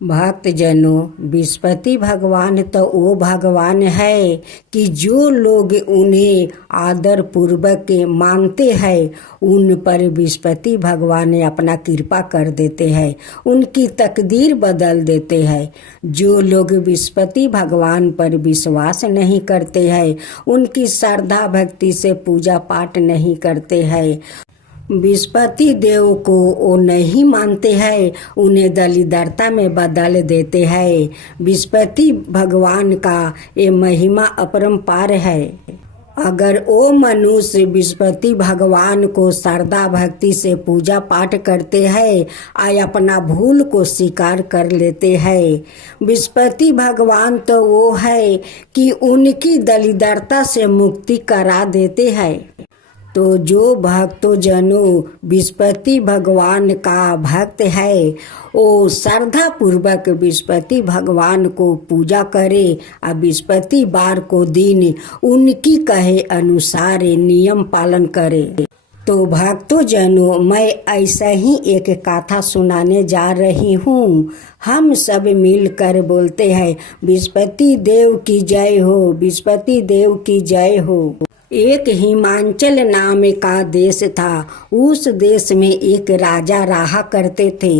भक्तजनों, विस्पति भगवान तो वो भगवान है कि जो लोग उन्हें आदर पूर्वक मानते हैं उन पर विस्पति भगवान अपना कृपा कर देते हैं, उनकी तकदीर बदल देते हैं। जो लोग विस्पति भगवान पर विश्वास नहीं करते हैं, उनकी श्रद्धा भक्ति से पूजा पाठ नहीं करते हैं, विस्पति देव को वो नहीं मानते हैं, उन्हें दलिद्रता में बदल देते हैं। विस्पति भगवान का ये महिमा अपरंपार है। अगर वो मनुष्य विस्पति भगवान को श्रद्धा भक्ति से पूजा पाठ करते हैं और अपना भूल को स्वीकार कर लेते हैं, विस्पति भगवान तो वो है कि उनकी दलिद्रता से मुक्ति करा देते हैं। तो जो भक्तों जनों विस्पति भगवान का भक्त है वो श्रद्धा पूर्वक विस्पति भगवान को पूजा करे और विस्पति बार को दिन उनकी कहे अनुसार नियम पालन करे। तो भक्तों जनों, मैं ऐसा ही एक कथा सुनाने जा रही हूँ। हम सब मिलकर बोलते हैं विस्पति देव की जय हो, विस्पति देव की जय हो। एक हिमाचल नाम का देश था। उस देश में एक राजा रहा करते थे।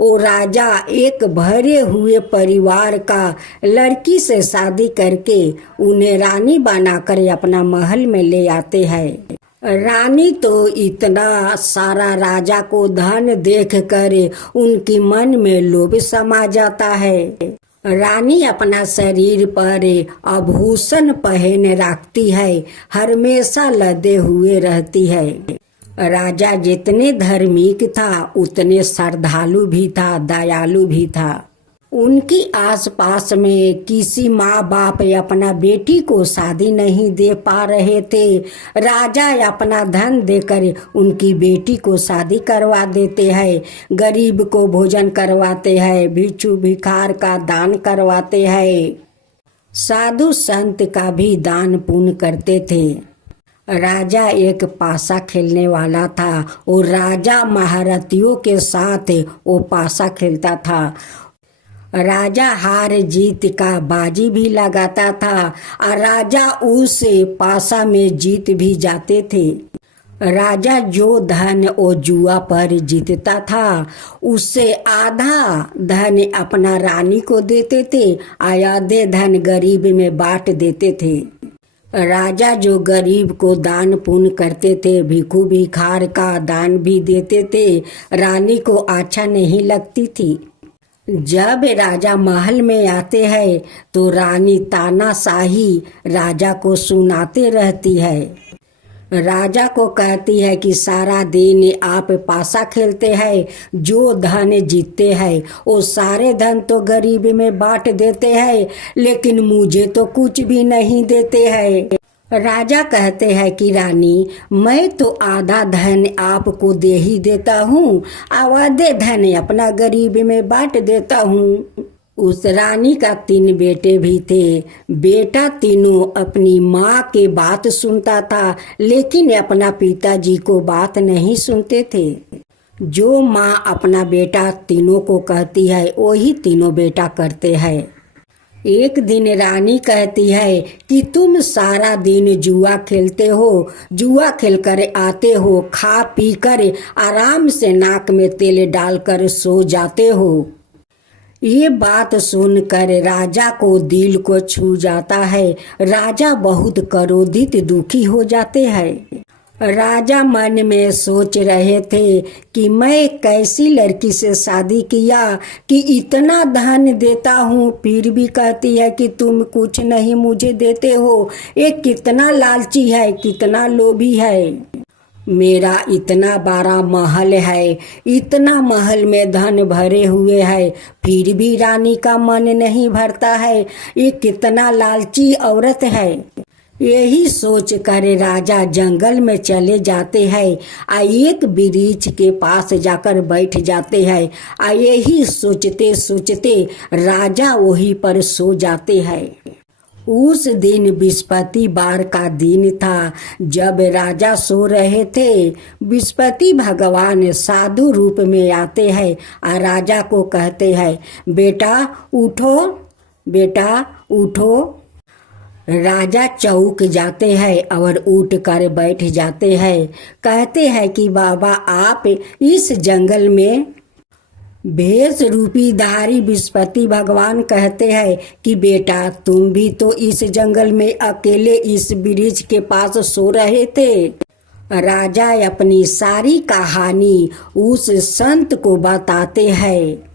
वो राजा एक भरे हुए परिवार का लड़की से शादी करके उन्हें रानी बनाकर अपना महल में ले आते हैं। रानी तो इतना सारा राजा को धन देखकर उनकी मन में लोभ समा जाता है। रानी अपना शरीर पर आभूषण पहन रखती है, हमेशा लदे हुए रहती है। राजा जितने धार्मिक था उतने श्रद्धालु भी था, दयालु भी था। उनकी आसपास में किसी माँ बाप अपना बेटी को शादी नहीं दे पा रहे थे। राजा अपना धन देकर उनकी बेटी को शादी करवा देते हैं, गरीब को भोजन करवाते हैं, भिक्षु भिखार का दान करवाते हैं, साधु संत का भी दान पुण्य करते थे। राजा एक पासा खेलने वाला था और राजा महारथियों के साथ वो पासा खेलता था। राजा हार जीत का बाजी भी लगाता था और राजा उस पासा में जीत भी जाते थे। राजा जो धन और जुआ पर जीतता था उससे आधा धन अपना रानी को देते थे और आधे धन गरीब में बांट देते थे। राजा जो गरीब को दान पुण्य करते थे, भिखू भिखार का दान भी देते थे, रानी को अच्छा नहीं लगती थी। जब राजा महल में आते हैं तो रानी तानाशाही राजा को सुनाते रहती है। राजा को कहती है कि सारा दिन आप पासा खेलते हैं, जो धन जीतते हैं वो सारे धन तो गरीब में बांट देते हैं, लेकिन मुझे तो कुछ भी नहीं देते हैं। राजा कहते हैं कि रानी, मैं तो आधा धन आपको दे ही देता हूँ, आधे धन अपना गरीब में बांट देता हूँ। उस रानी का 3 बेटे भी थे। बेटा तीनों अपनी माँ के बात सुनता था, लेकिन अपना पिताजी को बात नहीं सुनते थे। जो माँ अपना बेटा तीनों को कहती है वही तीनों बेटा करते हैं। एक दिन रानी कहती है कि तुम सारा दिन जुआ खेलते हो, जुआ खेलकर आते हो, खा पी कर आराम से नाक में तेल डालकर सो जाते हो। ये बात सुनकर राजा को दिल को छू जाता है। राजा बहुत क्रोधित दुखी हो जाते हैं। राजा मन में सोच रहे थे कि मैं कैसी लड़की से शादी किया कि इतना धन देता हूँ फिर भी कहती है कि तुम कुछ नहीं मुझे देते हो। ये कितना लालची है, कितना लोभी है। मेरा इतना बड़ा महल है, इतना महल में धन भरे हुए है, फिर भी रानी का मन नहीं भरता है। ये कितना लालची औरत है। यही सोच कर राजा जंगल में चले जाते हैं और एक वृक्ष के पास जाकर बैठ जाते हैं और यही सोचते सोचते राजा वहीं पर सो जाते हैं। उस दिन बृहस्पतिवार का दिन था। जब राजा सो रहे थे, बृहस्पति भगवान साधु रूप में आते हैं और राजा को कहते हैं, बेटा उठो, बेटा उठो। राजा चौंक जाते हैं और उठ कर बैठ जाते हैं। कहते हैं कि बाबा आप इस जंगल में भेष रूपी धारी बृहस्पति भगवान कहते हैं कि बेटा तुम भी तो इस जंगल में अकेले इस वृक्ष के पास सो रहे थे। राजा अपनी सारी कहानी उस संत को बताते हैं।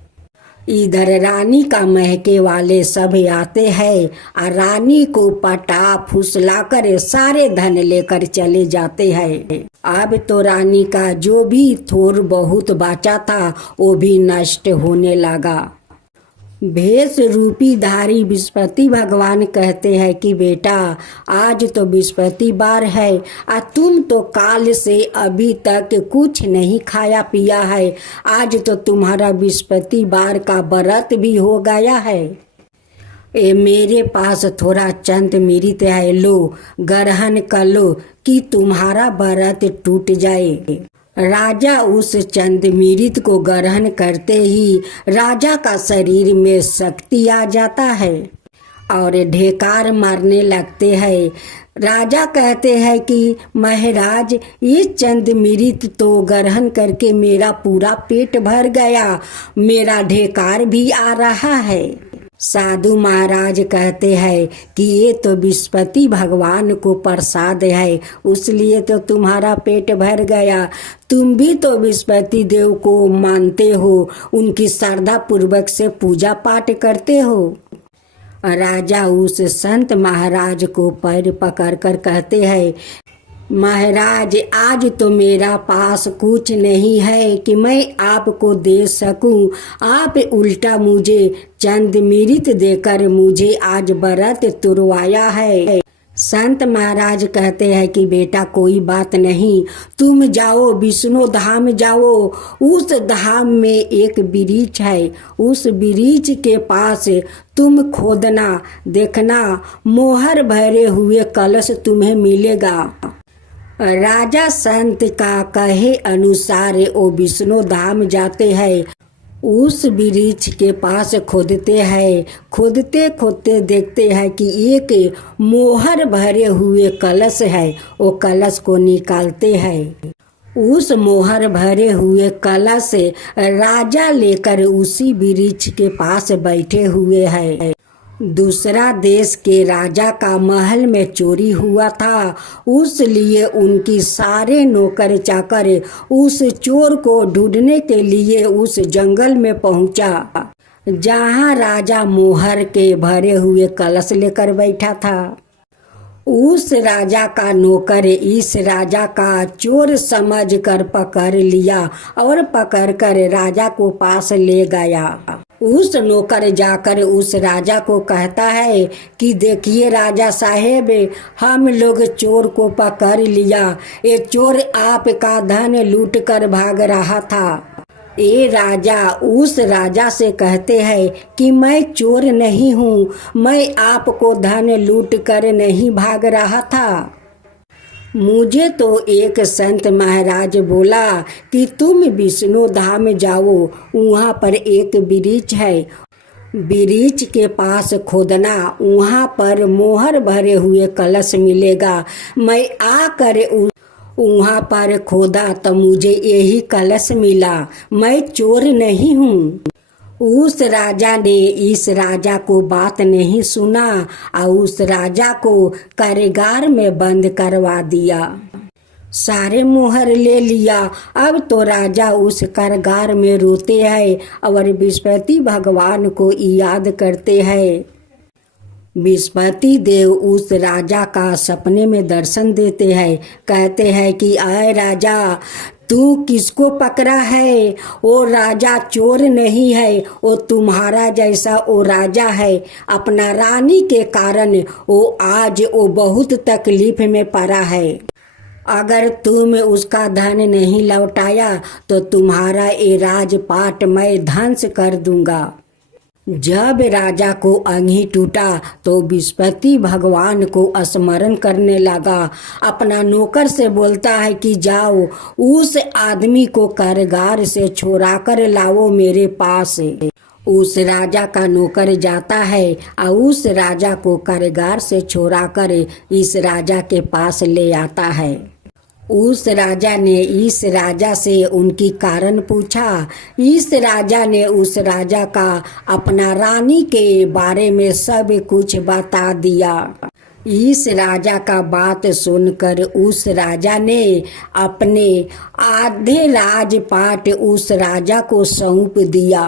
इधर रानी का महके वाले सब आते हैं और रानी को पटा फुसला कर सारे धन लेकर चले जाते हैं। अब तो रानी का जो भी थोड़ बहुत बचा था वो भी नष्ट होने लगा। भेष रूपी धारी बृहस्पति भगवान कहते हैं कि बेटा आज तो बृहस्पतिवार है और तुम तो काल से अभी तक कुछ नहीं खाया पिया है। आज तो तुम्हारा बृहस्पतिवार का व्रत भी हो गया है। मेरे पास थोड़ा चंद मृत है, लो ग्रहण कर लो कि तुम्हारा व्रत टूट जाए। राजा उस चंद मृत को ग्रहण करते ही राजा का शरीर में शक्ति आ जाता है और ढेकार मारने लगते हैं। राजा कहते हैं कि महाराज ये चंद मृत तो ग्रहण करके मेरा पूरा पेट भर गया, मेरा ढेकार भी आ रहा है। साधु महाराज कहते हैं कि ये तो बृहस्पति भगवान को प्रसाद है, उसलिए तो तुम्हारा पेट भर गया। तुम भी तो बृहस्पति देव को मानते हो, उनकी श्रद्धा पूर्वक से पूजा पाठ करते हो। राजा उस संत महाराज को पैर पकड़कर कहते हैं, महाराज आज तो मेरा पास कुछ नहीं है कि मैं आपको दे सकूं, आप उल्टा मुझे चंद मृत देकर मुझे आज व्रत तुरवाया है। संत महाराज कहते हैं कि बेटा कोई बात नहीं, तुम जाओ विष्णु धाम जाओ। उस धाम में एक वृक्ष है, उस वृक्ष के पास तुम खोदना, देखना मोहर भरे हुए कलश तुम्हें मिलेगा। राजा संत का कहे अनुसार वो विष्णु धाम जाते हैं। उस वृक्ष के पास खोदते हैं, खोदते खोदते देखते हैं कि एक मोहर भरे हुए कलश है। वो कलश को निकालते हैं। उस मोहर भरे हुए कलश राजा लेकर उसी वृक्ष के पास बैठे हुए हैं। दूसरा देश के राजा का महल में चोरी हुआ था, उसलिए उनकी सारे नौकर चाकर उस चोर को ढूंढने के लिए उस जंगल में पहुंचा जहां राजा मोहर के भरे हुए कलश लेकर बैठा था। उस राजा का नौकर इस राजा का चोर समझकर पकड़ लिया और पकड़कर राजा को पास ले गया। उस नौकर जाकर उस राजा को कहता है कि देखिए राजा साहेब, हम लोग चोर को पकड़ लिया। ये चोर आपका धन लूट कर भाग रहा था। ये राजा उस राजा से कहते हैं कि मैं चोर नहीं हूँ, मैं आपको धन लूट कर नहीं भाग रहा था। मुझे तो एक संत महाराज बोला कि तुम विष्णु धाम जाओ, वहाँ पर एक वृक्ष है, वृक्ष के पास खोदना, वहाँ पर मोहर भरे हुए कलश मिलेगा। मैं आकर वहाँ पर खोदा तो मुझे यही कलश मिला, मैं चोर नहीं हूँ। उस राजा ने इस राजा को बात नहीं सुना और उस राजा को कारागार में बंद करवा दिया, सारे मोहर ले लिया। अब तो राजा उस कारागार में रोते हैं और बृहस्पति भगवान को याद करते हैं। बृहस्पति देव उस राजा का सपने में दर्शन देते हैं, कहते हैं कि आए राजा, तू किसको पकड़ा है? वो राजा चोर नहीं है, वो तुम्हारा जैसा वो राजा है। अपना रानी के कारण वो आज वो बहुत तकलीफ में पड़ा है। अगर तुम उसका धन नहीं लौटाया तो तुम्हारा ये राजपाट मैं ध्वंस कर दूंगा। जब राजा को अंगी टूटा तो बृहस्पति भगवान को स्मरण करने लगा। अपना नौकर से बोलता है कि जाओ उस आदमी को कारागार से छुड़ा कर लाओ मेरे पास। उस राजा का नौकर जाता है और उस राजा को कारागार से छुड़ा कर इस राजा के पास ले आता है। उस राजा ने इस राजा से उनकी कारण पूछा। इस राजा ने उस राजा का अपना रानी के बारे में सब कुछ बता दिया। इस राजा का बात सुनकर उस राजा ने अपने आधे राजपाट उस राजा को सौंप दिया।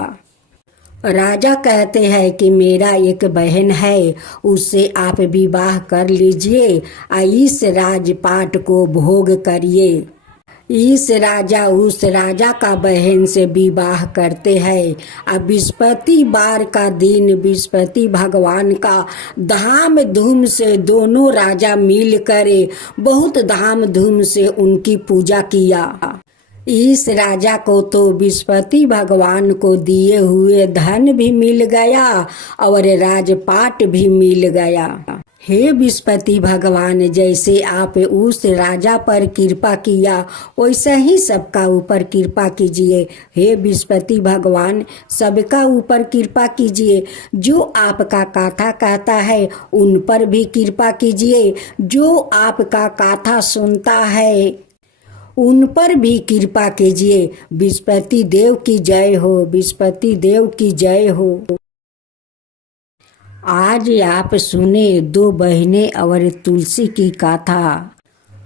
राजा कहते हैं कि मेरा एक बहन है, उससे आप विवाह कर लीजिए और इस राजपाट को भोग करिए। इस राजा उस राजा का बहन से विवाह करते हैं। अब बृहस्पति बार का दिन बृहस्पति भगवान का धाम धूम से दोनों राजा मिलकर बहुत धाम धूम से उनकी पूजा किया। इस राजा को तो बृहस्पति भगवान को दिए हुए धन भी मिल गया और राजपाट भी मिल गया। हे बृहस्पति भगवान, जैसे आप उस राजा पर कृपा किया वैसा ही सबका ऊपर कृपा कीजिए। हे बृहस्पति भगवान, सबका ऊपर कृपा कीजिए। जो आपका कथा कहता है उन पर भी कृपा कीजिए। जो आपका कथा सुनता है उन पर भी कृपा कीजिए। बृहस्पति देव की जय हो, बृहस्पति देव की जय हो। आज आप सुने दो बहनें और तुलसी की कथा।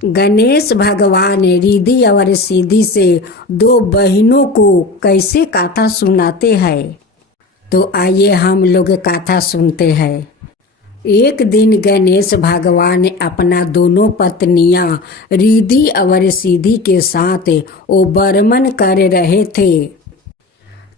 गणेश भगवान रिद्धि और सिद्धि से दो बहनों को कैसे कथा सुनाते हैं, तो आइए हम लोग कथा सुनते हैं। एक दिन गणेश भगवान अपना दोनों पत्नियां रिद्धि और सिद्धि के साथ वो बर्मन कर रहे थे।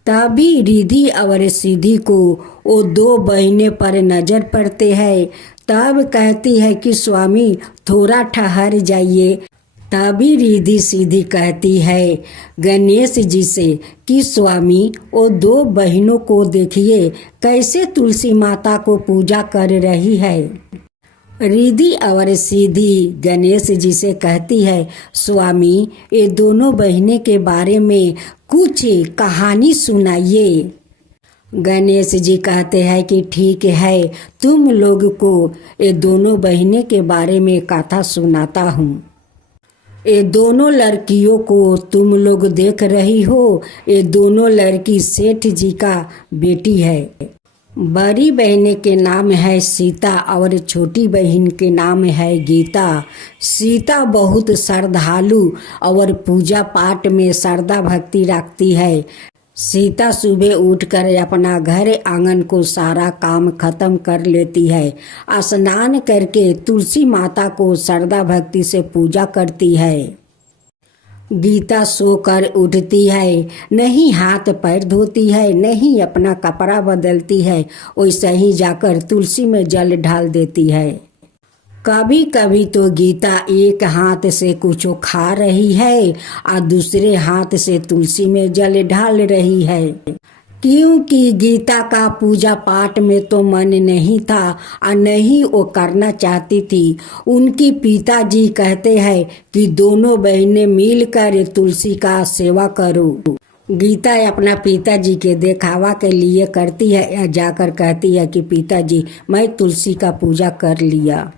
तभी रिद्धि और सिद्धि को वो दो बहनें पर नजर पड़ते हैं। तब कहती है कि स्वामी थोड़ा ठहर जाइए। तभी रिद्धि सिद्धि कहती है गणेश जी से कि स्वामी वो दो बहनों को देखिए कैसे तुलसी माता को पूजा कर रही है। रिद्धि और सिद्धि गणेश जी से कहती है स्वामी ये दोनों बहनें के बारे में कुछ कहानी सुनाइए। गणेश जी कहते हैं कि ठीक है, तुम लोग को ये दोनों बहनें के बारे में कथा सुनाता हूँ। ये दोनों लड़कियों को तुम लोग देख रही हो, ये दोनों लड़की सेठ जी का बेटी है। बड़ी बहन के नाम है सीता और छोटी बहन के नाम है गीता। सीता बहुत श्रद्धालु और पूजा पाठ में श्रद्धा भक्ति रखती है। सीता सुबह उठकर अपना घर आंगन को सारा काम खत्म कर लेती है। स्नान करके तुलसी माता को श्रद्धा भक्ति से पूजा करती है। गीता सोकर उठती है, नहीं हाथ पैर धोती है, नहीं अपना कपड़ा बदलती है, वैसे ही जाकर तुलसी में जल ढाल देती है। कभी कभी तो गीता एक हाथ से कुछ खा रही है और दूसरे हाथ से तुलसी में जल ढाल रही है, क्योंकि गीता का पूजा पाठ में तो मन नहीं था और नहीं वो करना चाहती थी। उनकी पिताजी कहते हैं कि दोनों बहनें मिलकर तुलसी का सेवा करो। गीता अपना पिताजी के दिखावा के लिए करती है या जाकर कहती है कि पिताजी मैं तुलसी का पूजा कर लिया।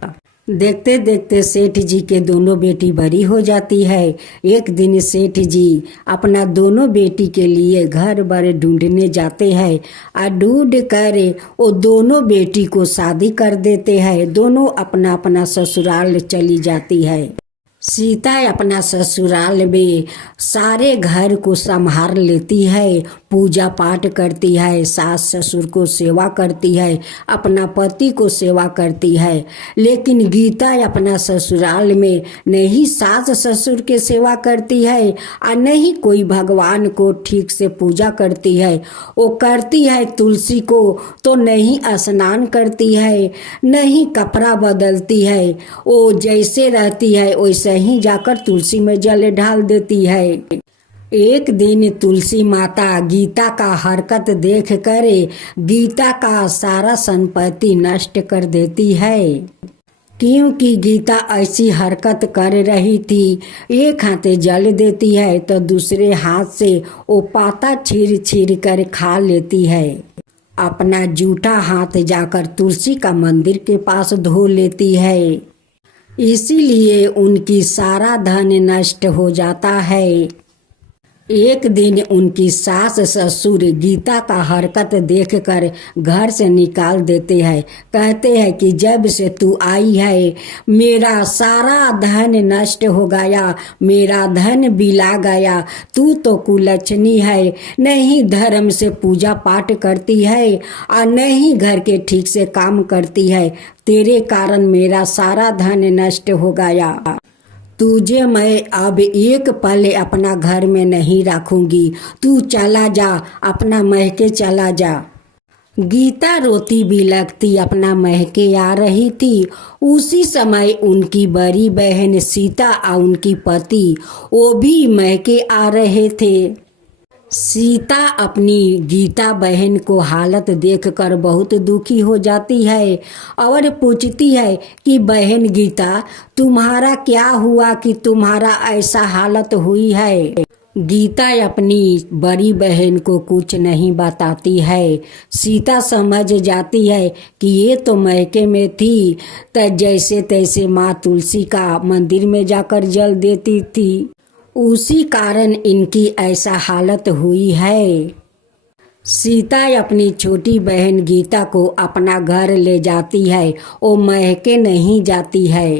देखते देखते सेठ जी के दोनों बेटी बड़ी हो जाती है। एक दिन सेठ जी अपना दोनों बेटी के लिए घर बार ढूंढने जाते हैं और ढूंढ कर वो दोनों बेटी को शादी कर देते हैं। दोनों अपना अपना ससुराल चली जाती है। सीता अपना ससुराल में सारे घर को संभाल लेती है, पूजा पाठ करती है, सास ससुर को सेवा करती है, अपना पति को सेवा करती है। लेकिन गीता अपना ससुराल में नहीं सास ससुर के सेवा करती है और नहीं कोई भगवान को ठीक से पूजा करती है। वो करती है तुलसी को तो नहीं स्नान करती है, नहीं कपड़ा बदलती है। वो जैसे रहती है वैसे ही जाकर तुलसी में जल ढाल देती है। एक दिन तुलसी माता गीता का हरकत देख कर गीता का सारा संपत्ति नष्ट कर देती है, क्योंकि गीता ऐसी हरकत कर रही थी। एक हाथे जल देती है तो दूसरे हाथ से वो पाता छीर छीर कर खा लेती है। अपना जूठा हाथ जाकर तुलसी का मंदिर के पास धो लेती है, इसीलिए उनकी सारा धन नष्ट हो जाता है। एक दिन उनकी सास ससुर गीता का हरकत देखकर घर से निकाल देते हैं। कहते हैं कि जब से तू आई है मेरा सारा धन नष्ट हो गया, मेरा धन बिला गया। तू तो कुलच्छनी है, नहीं धर्म से पूजा पाठ करती है और नहीं घर के ठीक से काम करती है। तेरे कारण मेरा सारा धन नष्ट हो गया। तुझे मैं अब एक पल अपना घर में नहीं रखूंगी, तू चला जा, अपना महके चला जा। गीता रोती बिलखती अपना महके आ रही थी। उसी समय उनकी बड़ी बहन सीता और उनकी पति वो भी महके आ रहे थे। सीता अपनी गीता बहन को हालत देखकर बहुत दुखी हो जाती है और पूछती है कि बहन गीता, तुम्हारा क्या हुआ कि तुम्हारा ऐसा हालत हुई है। गीता अपनी बड़ी बहन को कुछ नहीं बताती है। सीता समझ जाती है कि ये तो मैके में थी, तो जैसे तैसे माँ तुलसी का मंदिर में जाकर जल देती थी, उसी कारण इनकी ऐसा हालत हुई है। सीता अपनी छोटी बहन गीता को अपना घर ले जाती है, वो महके नहीं जाती है,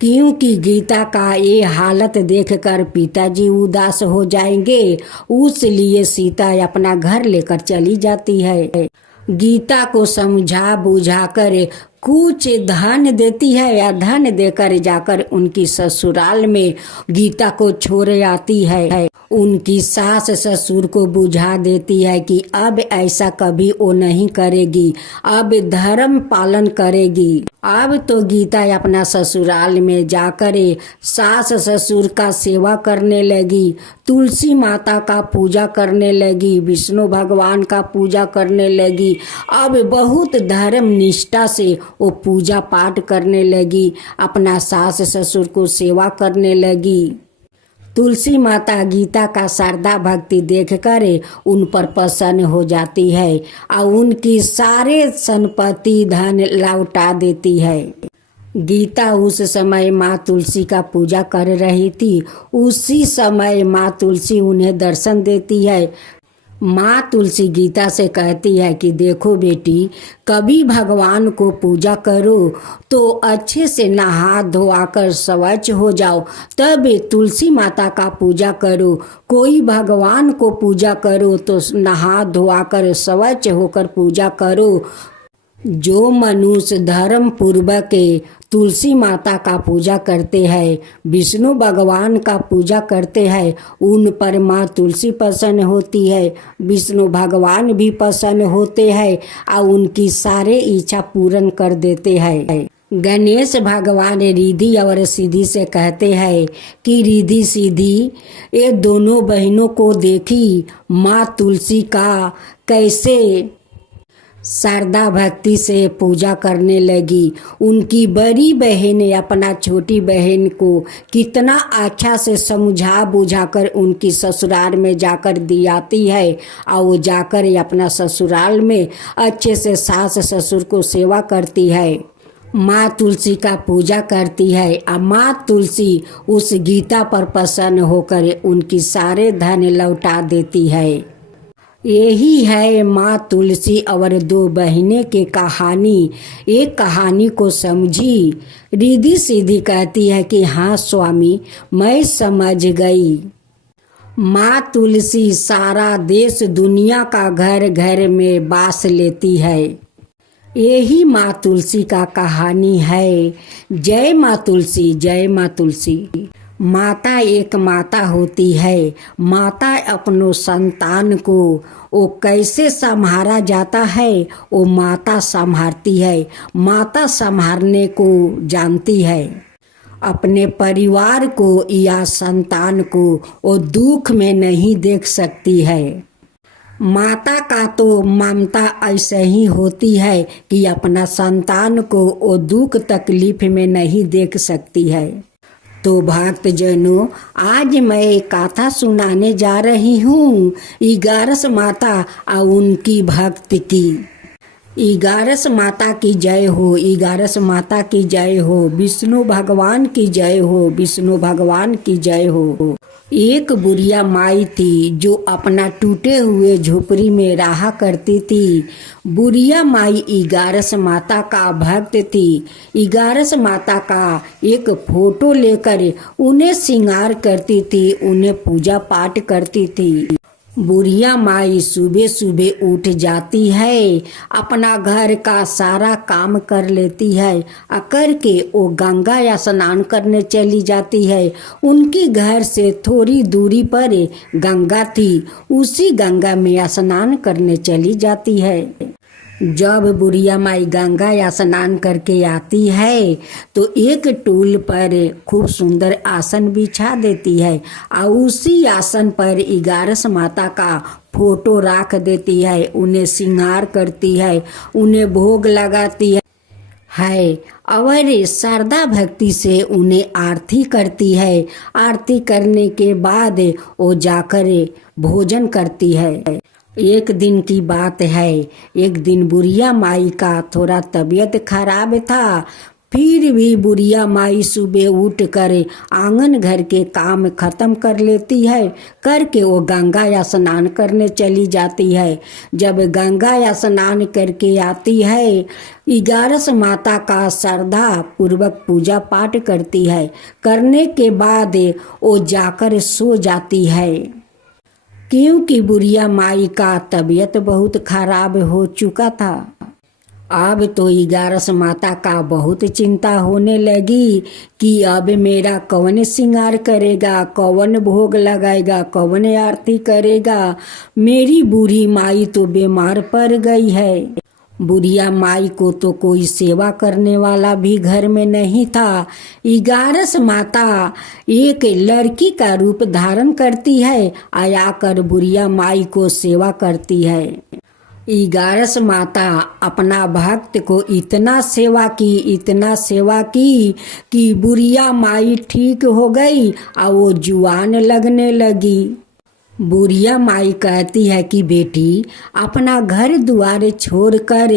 क्योंकि गीता का ये हालत देखकर पिताजी उदास हो जाएंगे। उसलिए सीता अपना घर लेकर चली जाती है। गीता को समझा बुझाकर कुछ धन देती है या धन देकर जाकर उनकी ससुराल में गीता को छोड़ आती है। उनकी सास ससुर को बुझा देती है कि अब ऐसा कभी वो नहीं करेगी, अब धर्म पालन करेगी। अब तो गीता अपना ससुराल में जाकर सास ससुर का सेवा करने लगी, तुलसी माता का पूजा करने लगी, विष्णु भगवान का पूजा करने लगी। अब बहुत धर्म निष्ठा से वो पूजा पाठ करने लगी, अपना सास ससुर को सेवा करने लगी। तुलसी माता गीता का श्रद्धा भक्ति देखकर उन पर प्रसन्न हो जाती है और उनकी सारे संपत्ति धन लौटा देती है। गीता उस समय माँ तुलसी का पूजा कर रही थी। उसी समय माँ तुलसी उन्हें दर्शन देती है। माँ तुलसी गीता से कहती है कि देखो बेटी, कभी भगवान को पूजा करो तो अच्छे से नहा धोआकर स्वच्छ हो जाओ, तब तुलसी माता का पूजा करो। कोई भगवान को पूजा करो तो नहा धोआकर स्वच्छ होकर पूजा करो। जो मनुष्य धर्म पूर्वक तुलसी माता का पूजा करते हैं, विष्णु भगवान का पूजा करते हैं, उन पर माँ तुलसी प्रसन्न होती है, विष्णु भगवान भी प्रसन्न होते हैं और उनकी सारे इच्छा पूर्ण कर देते हैं। गणेश भगवान रिद्धि और सिद्धि से कहते हैं कि रिद्धि सिद्धि ये दोनों बहनों को देखी माँ तुलसी का कैसे श्रद्धा भक्ति से पूजा करने लगी। उनकी बड़ी बहन अपना छोटी बहन को कितना अच्छा से समझा बुझाकर उनकी ससुराल में जाकर दियाती है और वो जाकर अपना ससुराल में अच्छे से सास ससुर को सेवा करती है, माँ तुलसी का पूजा करती है। और माँ तुलसी उस गीता पर प्रसन्न होकर उनकी सारे धन लौटा देती है। यही है माँ तुलसी और दो बहनें की कहानी। एक कहानी को समझी। रिद्धि सिद्धि कहती है कि हाँ स्वामी, मैं समझ गई। माँ तुलसी सारा देश दुनिया का घर घर में बास लेती है। यही माँ तुलसी का कहानी है। जय माँ तुलसी, जय माँ तुलसी। माता एक माता होती है। माता अपनों संतान को वो कैसे संभाला जाता है, वो माता संभालती है, माता संभालने को जानती है। अपने परिवार को या संतान को वो दुख में नहीं देख सकती है। माता का तो ममता ऐसे ही होती है कि अपना संतान को वो दुख तकलीफ में नहीं देख सकती है। तो भक्तजनों, आज मैं एक कथा सुनाने जा रही हूँ इगारस माता और उनकी भक्त की। इगारस माता की जय हो, इगारस माता की जय हो, विष्णु भगवान की जय हो, विष्णु भगवान की जय हो। एक बुढ़िया माई थी जो अपना टूटे हुए झोपड़ी में रहा करती थी। बुढ़िया माई इगारस माता का भक्त थी। इगारस माता का एक फोटो लेकर उन्हें श्रृंगार करती थी, उन्हें पूजा पाठ करती थी। बुढ़िया माई सुबह सुबह उठ जाती है, अपना घर का सारा काम कर लेती है, करके वो गंगा या स्नान करने चली जाती है। उनकी घर से थोड़ी दूरी पर गंगा थी, उसी गंगा में स्नान करने चली जाती है। जब बुढ़िया माई गंगा या स्नान करके आती है तो एक टूल पर खूब सुंदर आसन बिछा देती है और उसी आसन पर इगारस माता का फोटो रख देती है। उन्हें श्रृंगार करती है, उन्हें भोग लगाती है और श्रद्धा भक्ति से उन्हें आरती करती है। आरती करने के बाद वो जाकर भोजन करती है। एक दिन की बात है, एक दिन बुढ़िया माई का थोड़ा तबीयत खराब था। फिर भी बुढ़िया माई सुबह उठ कर आंगन घर के काम खत्म कर लेती है, करके वो गंगा या स्नान करने चली जाती है। जब गंगा या स्नान करके आती है, इगारस माता का श्रद्धा पूर्वक पूजा पाठ करती है। करने के बाद वो जाकर सो जाती है, क्योंकि बुढ़िया माई का तबीयत बहुत खराब हो चुका था। अब तो इगारस माता का बहुत चिंता होने लगी कि अब मेरा कौन श्रृंगार करेगा, कौन भोग लगाएगा, कौन आरती करेगा। मेरी बूढ़ी माई तो बीमार पड़ गई है। बुढ़िया माई को तो कोई सेवा करने वाला भी घर में नहीं था। इगारस माता एक लड़की का रूप धारण करती है, आकर बुढ़िया माई को सेवा करती है। इगारस माता अपना भक्त को इतना सेवा की, इतना सेवा की कि बुढ़िया माई ठीक हो गई और वो जुआन लगने लगी। बुढ़िया माई कहती है कि बेटी, अपना घर द्वार छोड़कर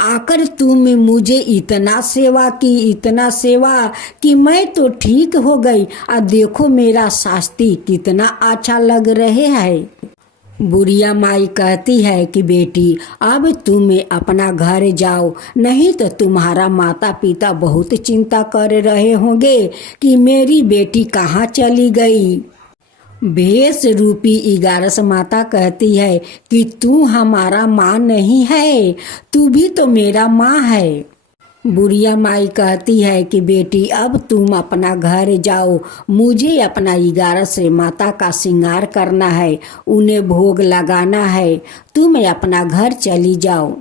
आकर तुम मुझे इतना सेवा की, इतना सेवा कि मैं तो ठीक हो गई। और देखो मेरा शास्त्री कितना अच्छा लग रहे है। बुढ़िया माई कहती है कि बेटी, अब तुम अपना घर जाओ, नहीं तो तुम्हारा माता पिता बहुत चिंता कर रहे होंगे कि मेरी बेटी कहाँ चली गई। भेष रूपी इगारस माता कहती है कि तू हमारा माँ नहीं है, तू भी तो मेरा माँ है। बुढ़िया माई कहती है कि बेटी, अब तुम अपना घर जाओ, मुझे अपना इगारस माता का श्रृंगार करना है, उन्हें भोग लगाना है, तुम अपना घर चली जाओ।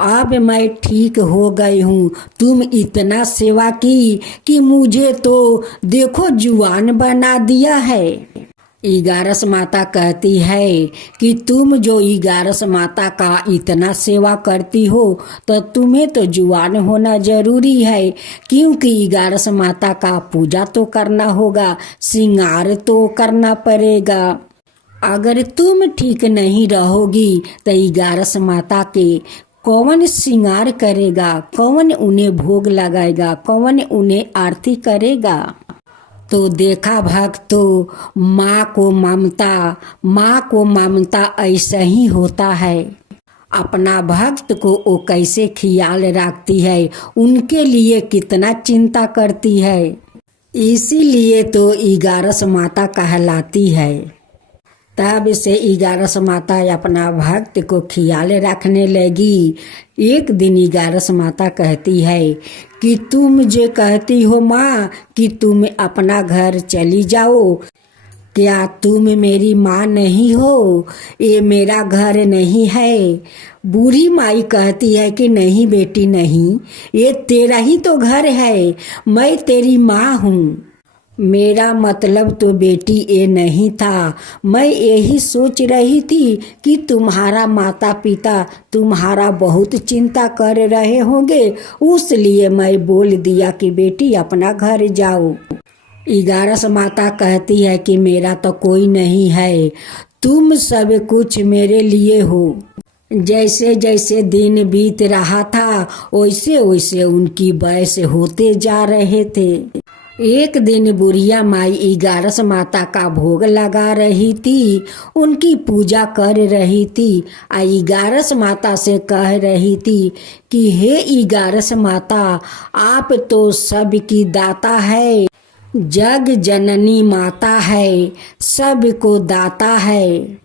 अब मैं ठीक हो गई हूँ, तुम इतना सेवा की कि मुझे तो देखो जुआन बना दिया है। इगारस माता कहती है कि तुम जो इगारस माता का इतना सेवा करती हो तो तुम्हें तो जुआन होना जरूरी है, क्योंकि इगारस माता का पूजा तो करना होगा, श्रृंगार तो करना पड़ेगा। अगर तुम ठीक नहीं रहोगी तो इगारस माता के कौन श्रृंगार करेगा, कौन उन्हें भोग लगाएगा, कौन उन्हें आरती करेगा। तो देखा भक्तों, माँ को ममता ऐसा ही होता है। अपना भक्त को वो कैसे ख्याल रखती है, उनके लिए कितना चिंता करती है। इसीलिए तो इगारस माता कहलाती है। तब से इगारस माता अपना भक्त को ख्याल रखने लगी। एक दिन इगारस माता कहती है कि तुम जो कहती हो माँ कि तुम अपना घर चली जाओ, क्या तुम मेरी माँ नहीं हो? ये मेरा घर नहीं है। बूढ़ी माई कहती है कि नहीं बेटी नहीं, ये तेरा ही तो घर है, मैं तेरी माँ हूँ। मेरा मतलब तो बेटी ये नहीं था, मैं यही सोच रही थी कि तुम्हारा माता पिता तुम्हारा बहुत चिंता कर रहे होंगे, उसलिए मैं बोल दिया कि बेटी अपना घर जाओ। इगारस माता कहती है कि मेरा तो कोई नहीं है, तुम सब कुछ मेरे लिए हो। जैसे जैसे दिन बीत रहा था वैसे वैसे उनकी वयस होते जा रहे थे। एक दिन बुढ़िया माई इगारस माता का भोग लगा रही थी, उनकी पूजा कर रही थी। इगारस माता से कह रही थी कि हे इगारस माता, आप तो सबकी दाता है, जग जननी माता है, सबको दाता है।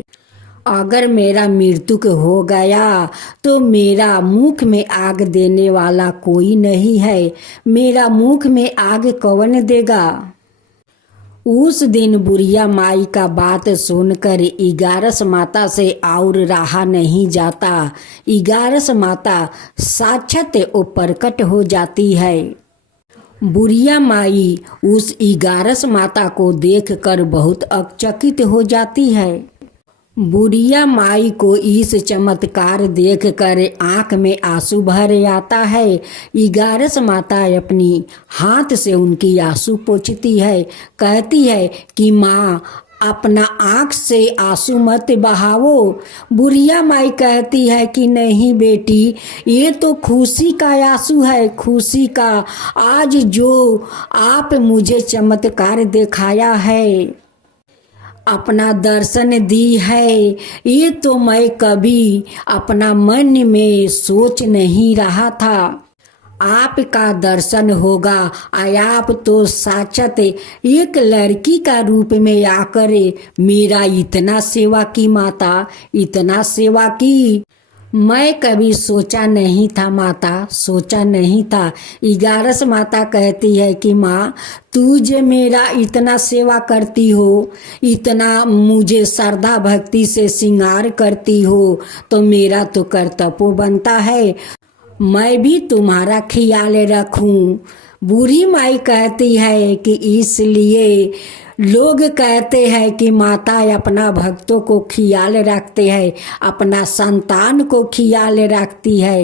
अगर मेरा मृत्यु हो गया तो मेरा मुख में आग देने वाला कोई नहीं है, मेरा मुख में आग कौन देगा? उस दिन बुढ़िया माई का बात सुनकर इगारस माता से और रहा नहीं जाता। इगारस माता साक्षात वो प्रकट हो जाती है। बुढ़िया माई उस इगारस माता को देखकर बहुत अचकित हो जाती है। बुढ़िया माई को इस चमत्कार देखकर आंख में आंसू भर आता है। इगारस माता अपनी हाथ से उनकी आंसू पोंछती है, कहती है कि माँ अपना आंख से आंसू मत बहाओ। बुढ़िया माई कहती है कि नहीं बेटी, ये तो खुशी का आंसू है, खुशी का। आज जो आप मुझे चमत्कार दिखाया है, अपना दर्शन दी है, ये तो मैं कभी अपना मन में सोच नहीं रहा था। आपका दर्शन होगा। आप तो साक्षात एक लड़की का रूप में आकर मेरा इतना सेवा की माता, इतना सेवा की। मैं कभी सोचा नहीं था माता, सोचा नहीं था। इगारस माता कहती है कि माँ, तू जो मेरा इतना सेवा करती हो, इतना मुझे श्रद्धा भक्ति से श्रृंगार करती हो, तो मेरा तो कर्तव्य बनता है मैं भी तुम्हारा ख्याल रखूं। बूढ़ी माई कहती है कि इसलिए लोग कहते हैं कि माता अपना भक्तों को ख्याल रखते हैं, अपना संतान को ख्याल रखती है।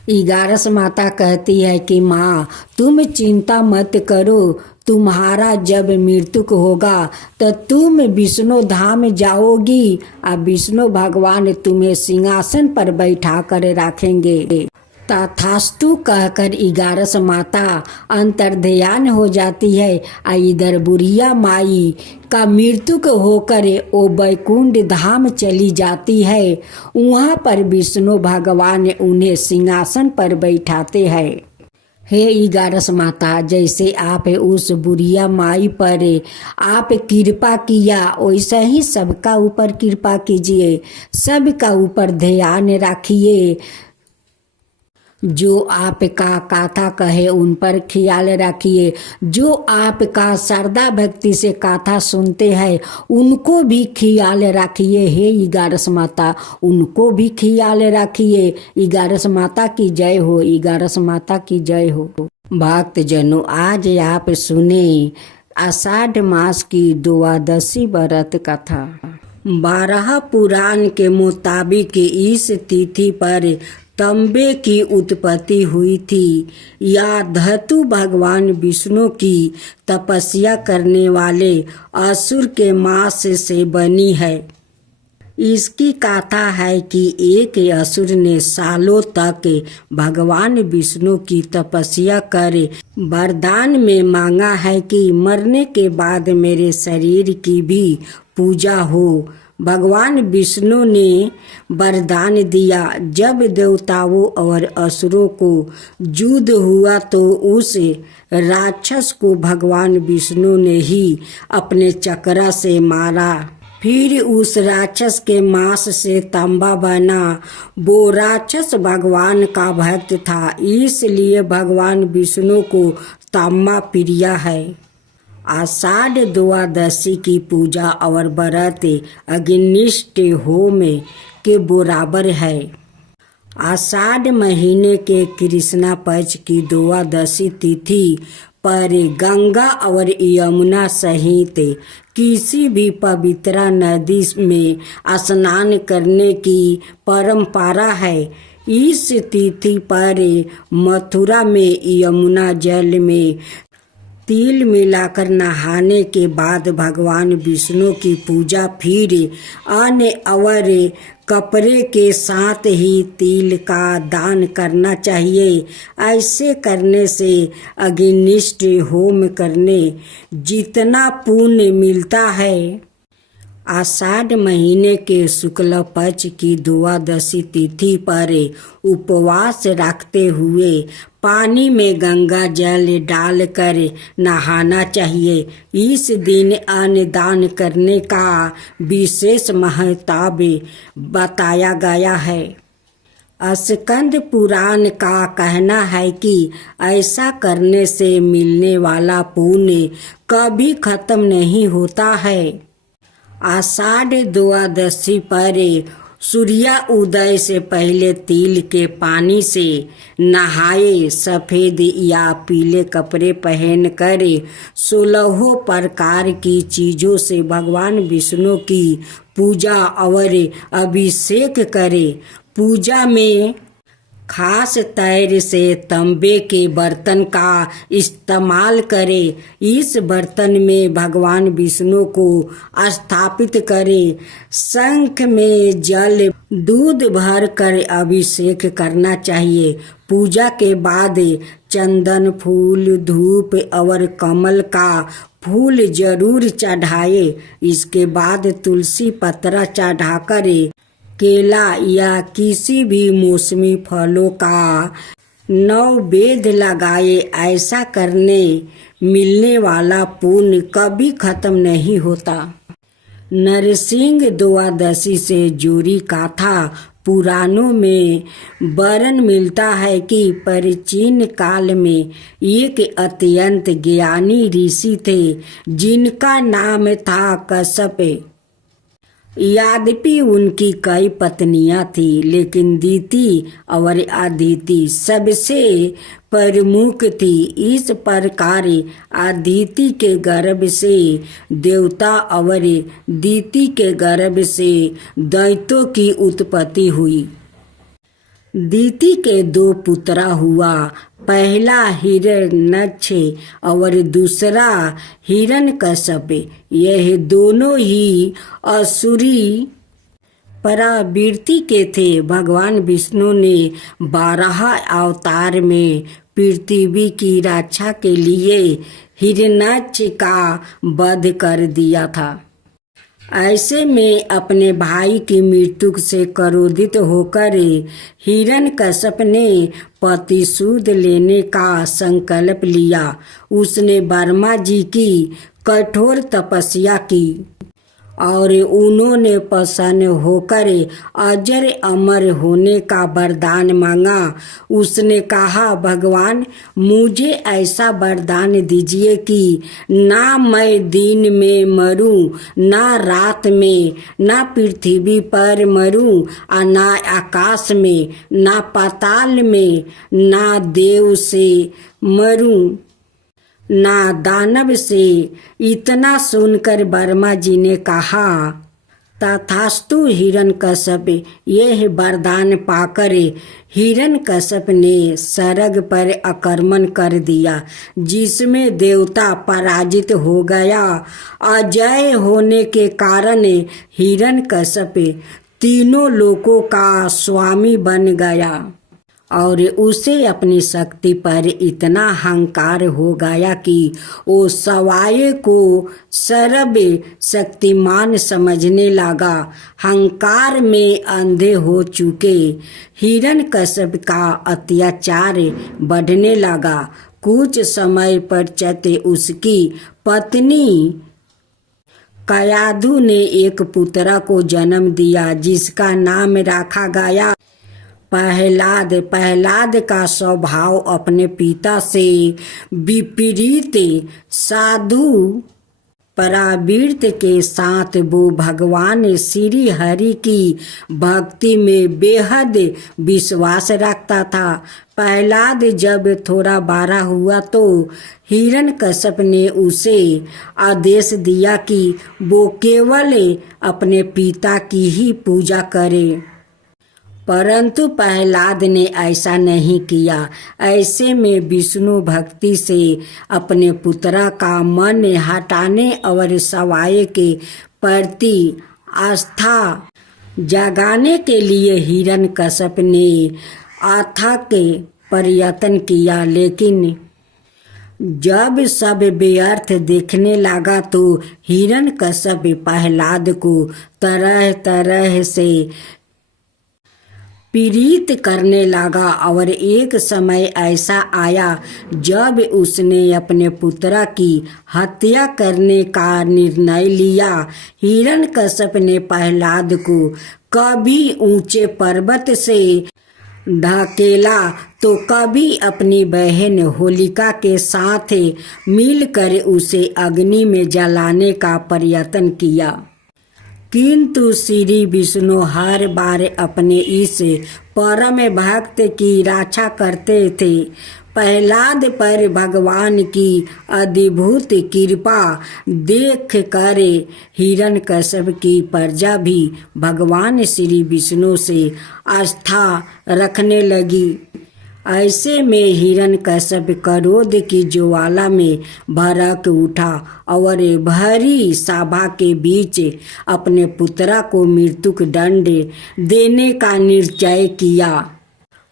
इगारस माता कहती है कि माँ तुम चिंता मत करो, तुम्हारा जब मृत्यु होगा तो तुम विष्णु धाम जाओगी और विष्णु भगवान तुम्हें सिंहासन पर बैठा कर रखेंगे। तथास्तु कहकर इगारस माता अंतर्ध्यान हो जाती है। इधर बुढ़िया माई का मृत्यु होकर वो बैकुंठ धाम चली जाती है। वहाँ पर विष्णु भगवान उन्हें सिंहासन पर बैठाते हैं। हे इगारस माता, जैसे आप उस बुढ़िया माई पर आप कृपा किया, वैसा ही सबका ऊपर कृपा कीजिए, सबका ऊपर ध्यान रखिए। जो आपका कथा कहे उन पर ख्याल रखिए, जो आपका श्रद्धा भक्ति से कथा सुनते हैं उनको भी ख्याल रखिए। हे इगारस माता, उनको भी ख्याल रखिए। इगारस माता की जय हो, इगारस माता की जय हो। भक्त जनों, आज आप सुने आषाढ़ मास की द्वादशी व्रत कथा। 12 पुराण के मुताबिक इस तिथि पर तांबे की उत्पत्ति हुई थी। यह धातु भगवान विष्णु की तपस्या करने वाले असुर के मांस से बनी है। इसकी कथा है कि एक असुर ने सालों तक भगवान विष्णु की तपस्या कर वरदान में मांगा है कि मरने के बाद मेरे शरीर की भी पूजा हो। भगवान विष्णु ने वरदान दिया। जब देवताओं और असुरों को युद्ध हुआ तो उस राक्षस को भगवान विष्णु ने ही अपने चक्र से मारा। फिर उस राक्षस के मांस से तांबा बना। वो राक्षस भगवान का भक्त था, इसलिए भगवान विष्णु को तांबा प्रिय है। आषाढ़ द्वादशी की पूजा और व्रत अग्निष्ट होम के बराबर है। आषाढ़ महीने के कृष्णा पक्ष की द्वादशी तिथि पर गंगा और यमुना सहित किसी भी पवित्र नदी में स्नान करने की परंपरा है। इस तिथि पर मथुरा में यमुना जल में तिल मिलाकर नहाने के बाद भगवान विष्णु की पूजा फिर अन्न और कपड़े के साथ ही तिल का दान करना चाहिए। ऐसे करने से अग्निष्ट होम करने जितना पुण्य मिलता है। आषाढ़ महीने के शुक्ल पक्ष की द्वादशी तिथि पर उपवास रखते हुए पानी में गंगा जल डालकर नहाना चाहिए। इस दिन अन्न दान करने का विशेष महत्व बताया गया है। स्कंद पुराण का कहना है कि ऐसा करने से मिलने वाला पुण्य कभी खत्म नहीं होता है। आषाढ़ द्वादशी पर सूर्य उदय से पहले तिल के पानी से नहाए, सफेद या पीले कपड़े पहनकर 16 प्रकार की चीजों से भगवान विष्णु की पूजा और अभिषेक करे। पूजा में खास तौर से तांबे के बर्तन का इस्तेमाल करें। इस बर्तन में भगवान विष्णु को स्थापित करें। शंख में जल दूध भर कर अभिषेक करना चाहिए। पूजा के बाद चंदन फूल, धूप और कमल का फूल जरूर चढ़ाए। इसके बाद तुलसी पत्रा चढ़ाकर केला या किसी भी मौसमी फलों का नैवेद्य लगाए। ऐसा करने मिलने वाला पुण्य कभी खत्म नहीं होता। नरसिंह द्वादशी से जुड़ी कथा पुराणों में वर्णन मिलता है कि प्राचीन काल में एक अत्यंत ज्ञानी ऋषि थे जिनका नाम था कश्यप। यद्यपि उनकी कई पत्नियां थी, लेकिन दीति और अदिति सबसे प्रमुख थी। इस प्रकार अदिति के गर्भ से देवता और दीति के गर्भ से दैत्यों की उत्पत्ति हुई। दीति के 2 पुत्र हुआ, पहला हिरण्यक्ष और दूसरा हिरण्यकश्यप। यह दोनों ही असुरी प्रवृत्ति के थे। भगवान विष्णु ने 12 अवतार में पृथ्वी की रक्षा के लिए हिरण्यक्ष का वध कर दिया था। ऐसे में अपने भाई की मृत्यु से क्रोधित होकर हिरण्यकश्यप ने प्रतिशोध लेने का संकल्प लिया। उसने ब्रह्मा जी की कठोर तपस्या की और उन्होंने प्रसन्न होकर अजर अमर होने का वरदान मांगा। उसने कहा, भगवान मुझे ऐसा वरदान दीजिए कि ना मैं दिन में मरूं, ना रात में, ना पृथ्वी पर मरूं, ना आकाश में, ना पाताल में, ना देव से मरूं, ना दानव से। इतना सुनकर ब्रह्मा जी ने कहा, तथास्तु हिरण्यकश्यप। यह वरदान पाकर हिरण्यकश्यप ने स्वर्ग पर आक्रमण कर दिया, जिसमें देवता पराजित हो गया। अजय होने के कारण हिरण्यकश्यप 3 लोकों का स्वामी बन गया और उसे अपनी शक्ति पर इतना अहंकार हो गया कि वो स्वयं को सर्व शक्तिमान समझने लगा। अहंकार में अंधे हो चुके हिरण्यकश्यप का अत्याचार बढ़ने लगा। कुछ समय पश्चात उसकी पत्नी कयाधु ने एक पुत्र को जन्म दिया, जिसका नाम रखा गया प्रहलाद का स्वभाव अपने पिता से विपरीत साधु परावृत्त के साथ वो भगवान श्री हरि की भक्ति में बेहद विश्वास रखता था। प्रहलाद जब थोड़ा बड़ा हुआ तो हिरण्यकश्यप ने उसे आदेश दिया कि वो केवल अपने पिता की ही पूजा करे, परंतु प्रहलाद ने ऐसा नहीं किया। ऐसे में विष्णु भक्ति से अपने पुत्रा का मन हटाने और सवाए के प्रति आस्था जगाने के लिए हिरण्यकश्यप ने अथक प्रयत्न किया, लेकिन जब सब व्यर्थ देखने लगा तो हिरण्यकश्यप प्रहलाद को तरह तरह से पीड़ित करने लगा। और एक समय ऐसा आया जब उसने अपने पुत्र की हत्या करने का निर्णय लिया। हिरण्यकश्यप ने प्रहलाद को कभी ऊंचे पर्वत से धकेला तो कभी अपनी बहन होलिका के साथ मिलकर उसे अग्नि में जलाने का प्रयत्न किया, किंतु श्री विष्णु हर बार अपने इस परम भक्त की रक्षा करते थे। प्रहलाद पर भगवान की अद्भुत कृपा देख कर हिरण्यकश्यप की प्रजा भी भगवान श्री विष्णु से आस्था रखने लगी। ऐसे में हिरण्यकश्यप क्रोध की ज्वाला में भड़क उठा और भरी सभा के बीच अपने पुत्र को मृत्यु दंड देने का निश्चय किया।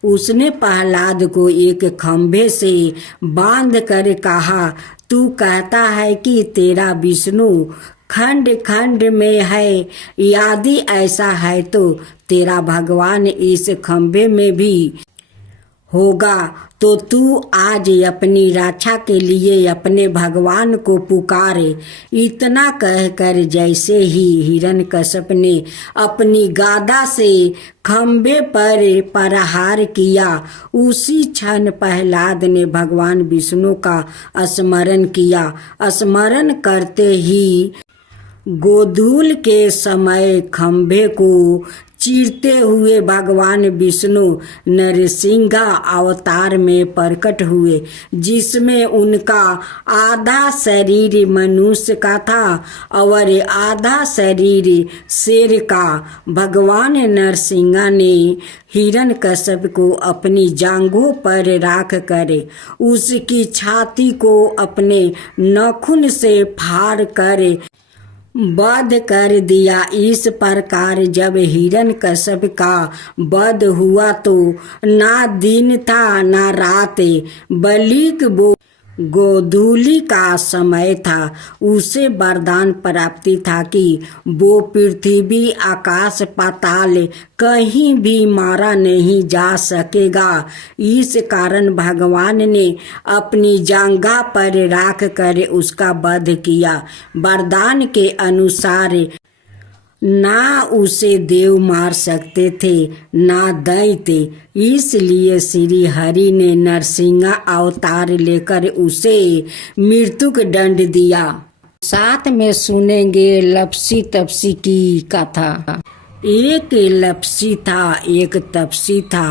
उसने प्रहलाद को एक खंभे से बांध कर कहा, तू कहता है कि तेरा विष्णु खंड खंड में है, यदि ऐसा है तो तेरा भगवान इस खंभे में भी होगा, तो तू आज अपनी रक्षा के लिए अपने भगवान को पुकारे। इतना कहकर जैसे ही हिरण्यकश्यप ने अपनी गदा से खंभे पर प्रहार किया, उसी क्षण प्रहलाद ने भगवान विष्णु का स्मरण किया। स्मरण करते ही गोधूल के समय खंभे को चीरते हुए भगवान विष्णु नरसिंह अवतार में प्रकट हुए, जिसमें उनका आधा शरीर मनुष्य का था और आधा शरीर शेर का। भगवान नरसिंह ने हिरण्यकश्यप को अपनी जांघों पर रख कर उसकी छाती को अपने नाखून से फाड़ कर वध कर दिया। इस प्रकार जब हिरण्यकश्यप का वध हुआ तो ना दिन था ना रात, बल्कि गोधूली का समय था। उसे वरदान प्राप्ति था कि वो पृथ्वी आकाश पाताल कहीं भी मारा नहीं जा सकेगा। इस कारण भगवान ने अपनी जांघा पर रख कर उसका वध किया। वरदान के अनुसार ना उसे देव मार सकते थे ना दैत्य, इसलिए श्री हरि ने नरसिंह अवतार लेकर उसे मृत्यु दंड दिया। साथ में सुनेंगे लपसी तपसी की कथा। एक लपसी था, एक तपसी था।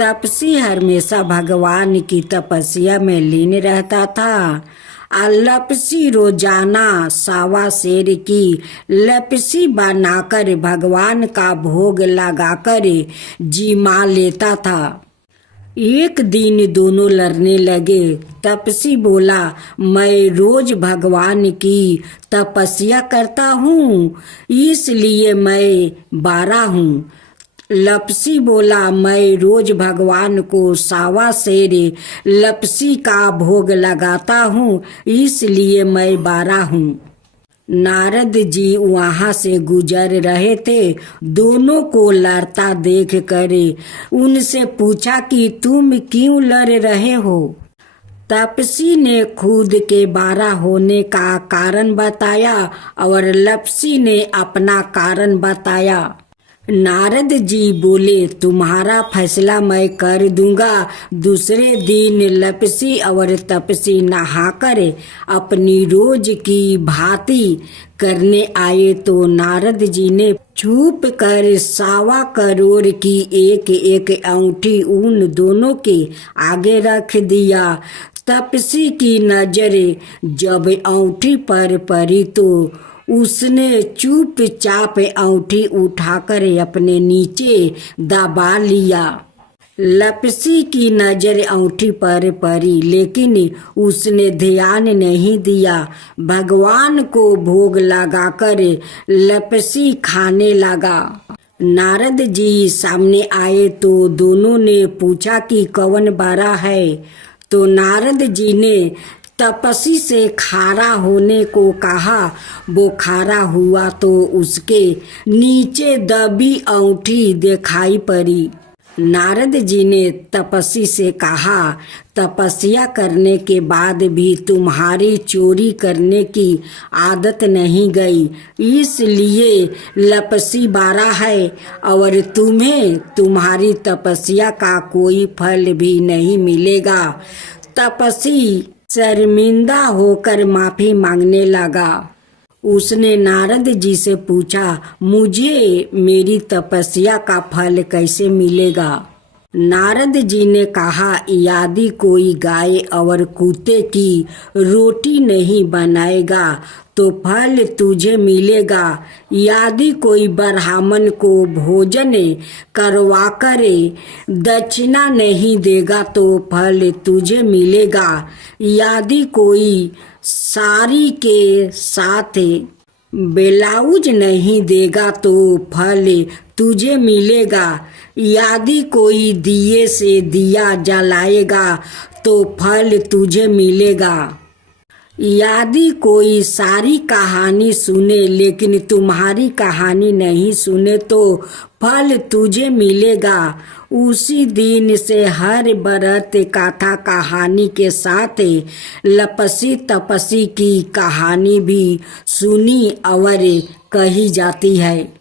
तपसी हमेशा भगवान की तपस्या में लीन रहता था। लपसी रोजाना सावा शेर की लपसी बनाकर भगवान का भोग लगाकर जिमा लेता था। एक दिन दोनों लड़ने लगे। तपसी बोला, मैं रोज भगवान की तपस्या करता हूँ, इसलिए मैं बारा हूँ। लपसी बोला, मैं रोज भगवान को सावा शेर लपसी का भोग लगाता हूँ, इसलिए मैं बारा हूँ। नारद जी वहाँ से गुजर रहे थे। दोनों को लड़ता देख कर उनसे पूछा कि तुम क्यों लड़ रहे हो। तपसी ने खुद के बारा होने का कारण बताया और लपसी ने अपना कारण बताया। नारद जी बोले, तुम्हारा फैसला मैं कर दूंगा। दूसरे दिन लपसी और तपसी नहाकर अपनी रोज की भांति करने आए तो नारद जी ने छुप कर 1.25 करोड़ की एक एक अंगूठी उन दोनों के आगे रख दिया। तपसी की नजर जब अंगूठी पर पड़ी तो उसने चुपचाप अंगूठी उठाकर अपने नीचे दबा लिया। लपसी की नजर अंगूठी पर पड़ी लेकिन उसने ध्यान नहीं दिया। भगवान को भोग लगाकर लपसी खाने लगा। नारद जी सामने आए तो दोनों ने पूछा कि कौन बड़ा है। तो नारद जी ने तपसी से खारा होने को कहा। वो खारा हुआ तो उसके नीचे दबी अंगूठी दिखाई पड़ी। नारद जी ने तपसी से कहा, तपस्या करने के बाद भी तुम्हारी चोरी करने की आदत नहीं गई, इसलिए लपसी बारा है और तुम्हें तुम्हारी तपस्या का कोई फल भी नहीं मिलेगा। तपसी शर्मिंदा होकर माफी मांगने लगा। उसने नारद जी से पूछा, मुझे मेरी तपस्या का फल कैसे मिलेगा? नारद जी ने कहा, यदि कोई गाय और कुत्ते की रोटी नहीं बनाएगा तो फल तुझे मिलेगा। यदि कोई ब्राह्मण को भोजन करवाकर दक्षिणा नहीं देगा तो फल तुझे मिलेगा। यदि कोई साड़ी के साथ ब्लाउज नहीं देगा तो फल तुझे मिलेगा। यदि कोई दिए से दिया जलाएगा तो फल तुझे मिलेगा। यदि कोई सारी कहानी सुने लेकिन तुम्हारी कहानी नहीं सुने तो फल तुझे मिलेगा। उसी दिन से हर व्रत कथा कहानी के साथ लपसी तपसी की कहानी भी सुनी और कही जाती है।